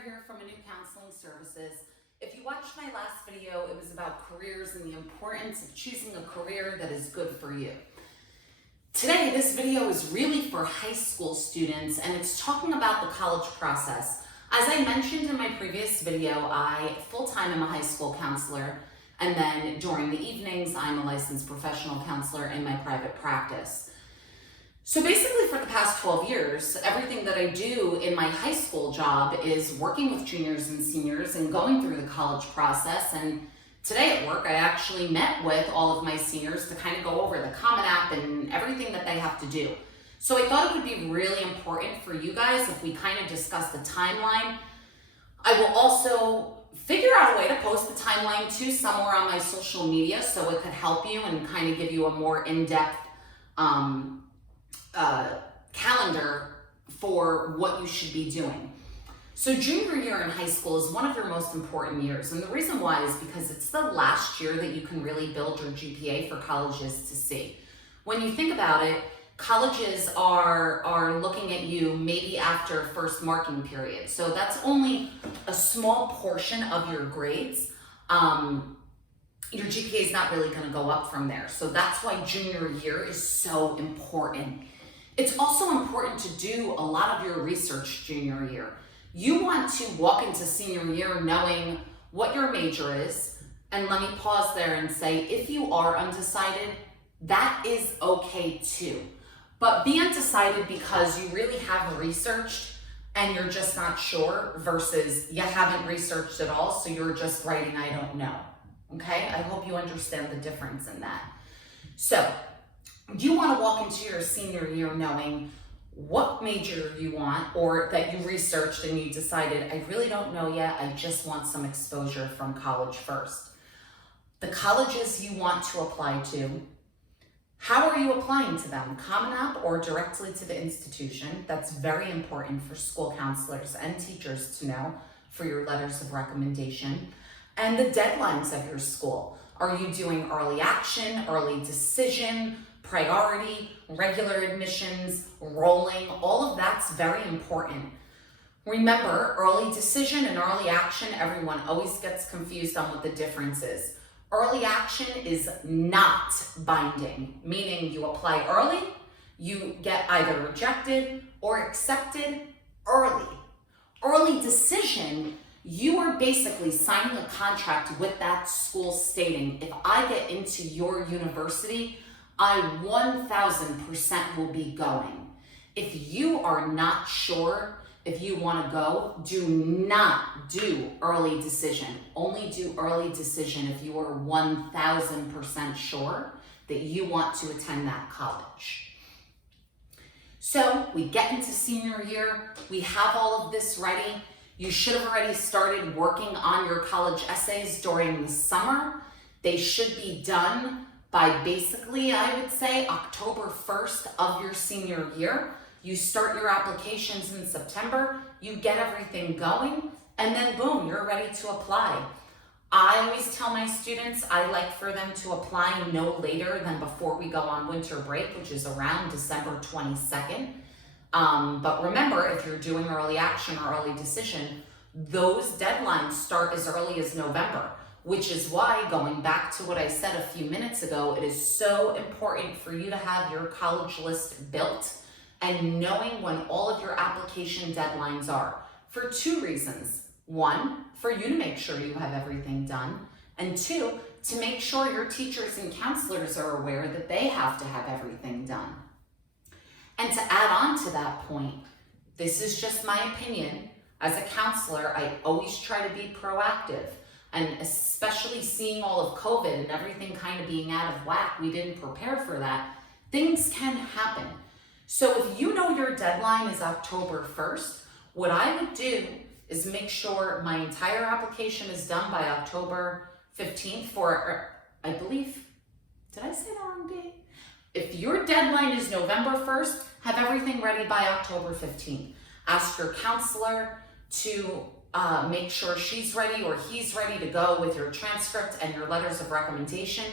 here from Anew Counseling Services. If you watched my last video, it was about careers and the importance of choosing a career that is good for you. Today, this video is really for high school students, and it's talking about the college process. As I mentioned in my previous video, I full-time am a high school counselor, and then during the evenings, I'm a licensed professional counselor in my private practice. So basically for the past 12 years, everything that I do in my high school job is working with juniors and seniors and going through the college process. And today at work, I actually met with all of my seniors to kind of go over the Common App and everything that they have to do. So I thought it would be really important for you guys if we kind of discuss the timeline. I will also figure out a way to post the timeline too somewhere on my social media so it could help you and kind of give you a more in-depth calendar for what you should be doing. So junior year in high school is one of your most important years, and the reason why is because it's the last year that you can really build your GPA for colleges to see. When you think about it, colleges are looking at you maybe after first marking period, so that's only a small portion of your grades. Your GPA is not really going to go up from there, so that's why junior year is so important. It's also important to do a lot of your research junior year. You want to walk into senior year knowing what your major is, and let me pause there and say, if you are undecided, that is okay too. But be undecided because you really have researched and you're just not sure versus you haven't researched at all, so you're just writing, I don't know. Okay, I hope you understand the difference in that. So, you want to walk into your senior year knowing what major you want, or that you researched and you decided, I really don't know yet, I just want some exposure from college first. The colleges you want to apply to, how are you applying to them? Common App or directly to the institution? That's very important for school counselors and teachers to know for your letters of recommendation. And the deadlines of your school. Are you doing early action, early decision, priority, regular admissions, rolling? All of that's very important. Remember, early decision and early action, everyone always gets confused on what the difference is. Early action is not binding, meaning you apply early, you get either rejected or accepted early. Early decision, you are basically signing a contract with that school stating, if I get into your university, I 1000% will be going. If you are not sure if you want to go, do not do early decision. Only do early decision if you are 1000% sure that you want to attend that college. So we get into senior year, we have all of this ready. You should have already started working on your college essays during the summer. They should be done by basically, I would say, October 1st of your senior year. You start your applications in September, you get everything going, and then boom, you're ready to apply. I always tell my students I like for them to apply no later than before we go on winter break, which is around December 22nd. But remember, if you're doing early action or early decision, those deadlines start as early as November, which is why, going back to what I said a few minutes ago, it is so important for you to have your college list built and knowing when all of your application deadlines are, for two reasons. One, for you to make sure you have everything done, and two, to make sure your teachers and counselors are aware that they have to have everything done. And to add on to that point, this is just my opinion. As a counselor, I always try to be proactive, and especially seeing all of COVID and everything kind of being out of whack, we didn't prepare for that. Things can happen. So if you know your deadline is October 1st, what I would do is make sure my entire application is done by October 15th for, I believe, did I say the wrong date? If your deadline is November 1st, have everything ready by October 15th. Ask your counselor to make sure she's ready or he's ready to go with your transcript and your letters of recommendation.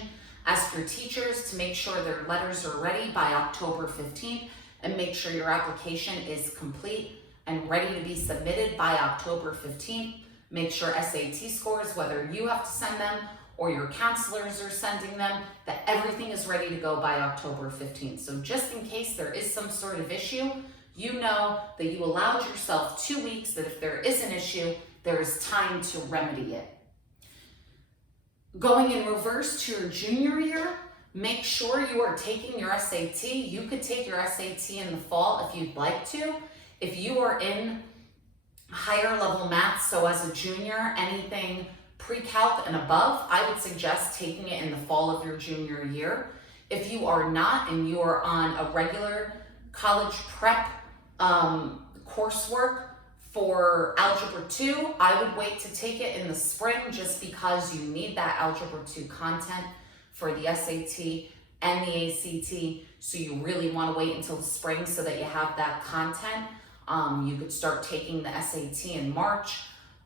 Ask your teachers to make sure their letters are ready by October 15th and make sure your application is complete and ready to be submitted by October 15th. Make sure SAT scores, whether you have to send them or your counselors are sending them, that everything is ready to go by October 15th. So just in case there is some sort of issue, you know that you allowed yourself 2 weeks, that if there is an issue, there is time to remedy it. Going in reverse to your junior year, make sure you are taking your SAT. You could take your SAT in the fall if you'd like to. If you are in higher level math, so as a junior, anything pre-calc and above, I would suggest taking it in the fall of your junior year. If you are not and you are on a regular college prep coursework for Algebra 2, I would wait to take it in the spring just because you need that Algebra 2 content for the SAT and the ACT. So you really want to wait until the spring so that you have that content. You could start taking the SAT in March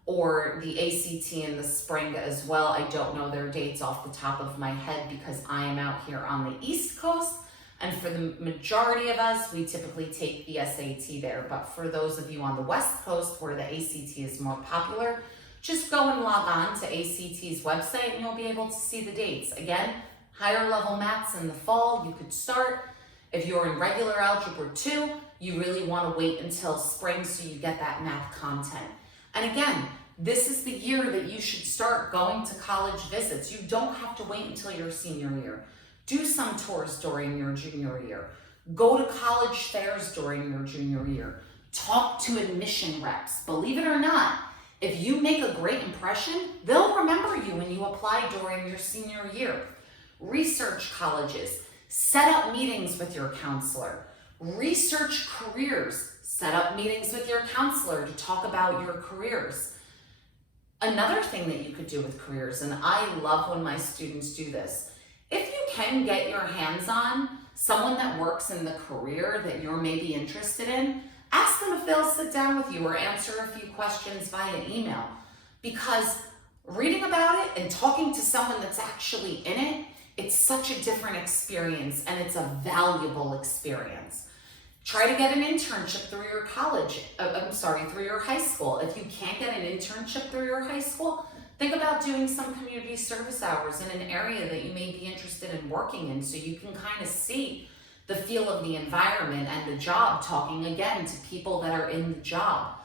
or the ACT in the spring as well. I don't know their dates off the top of my head because I am out here on the East Coast. And for the majority of us, we typically take the SAT there. But for those of you on the West Coast where the ACT is more popular, just go and log on to ACT's website and you'll be able to see the dates. Again, higher level maths in the fall, you could start. If you're in regular Algebra 2, you really want to wait until spring so you get that math content. And again, this is the year that you should start going to college visits. You don't have to wait until your senior year. Do some tours during your junior year. Go to college fairs during your junior year. Talk to admission reps. Believe it or not, if you make a great impression, they'll remember you when you apply during your senior year. Research colleges. Set up meetings with your counselor. Research careers. Set up meetings with your counselor to talk about your careers. Another thing that you could do with careers, and I love when my students do this, if you can get your hands on someone that works in the career that you're maybe interested in, ask them if they'll sit down with you or answer a few questions via email. Because reading about it and talking to someone that's actually in it, it's such a different experience and it's a valuable experience. Try to get an internship through your through your high school. If you can't get an internship through your high school, think about doing some community service hours in an area that you may be interested in working in so you can kind of see the feel of the environment and the job, talking again to people that are in the job.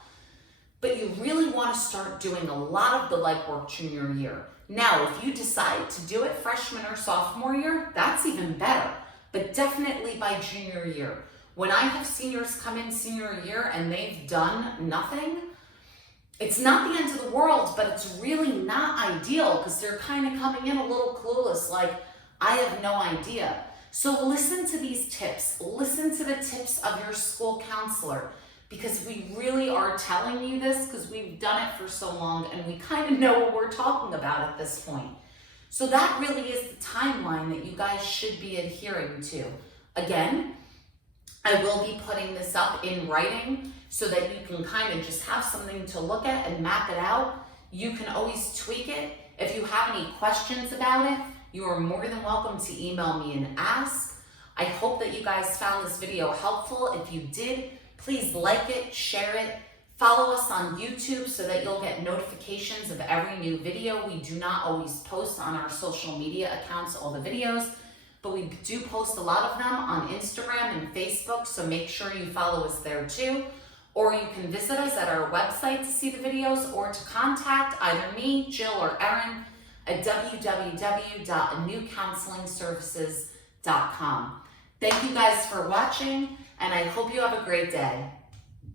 But you really want to start doing a lot of the legwork junior year. Now, if you decide to do it freshman or sophomore year, that's even better, but definitely by junior year. When I have seniors come in senior year and they've done nothing, it's not the end of the world, but it's really not ideal because they're kind of coming in a little clueless, like, I have no idea. So listen to these tips. Listen to the tips of your school counselor because we really are telling you this because we've done it for so long and we kind of know what we're talking about at this point. So that really is the timeline that you guys should be adhering to. Again, I will be putting this up in writing so that you can kind of just have something to look at and map it out. You can always tweak it. If you have any questions about it, you are more than welcome to email me and ask. I hope that you guys found this video helpful. If you did, please like it, share it, follow us on YouTube so that you'll get notifications of every new video. We do not always post on our social media accounts all the videos, but we do post a lot of them on Instagram and Facebook, so make sure you follow us there too. Or you can visit us at our website to see the videos or to contact either me, Jill, or Erin at www.anewcounselingservices.com. Thank you guys for watching, and I hope you have a great day.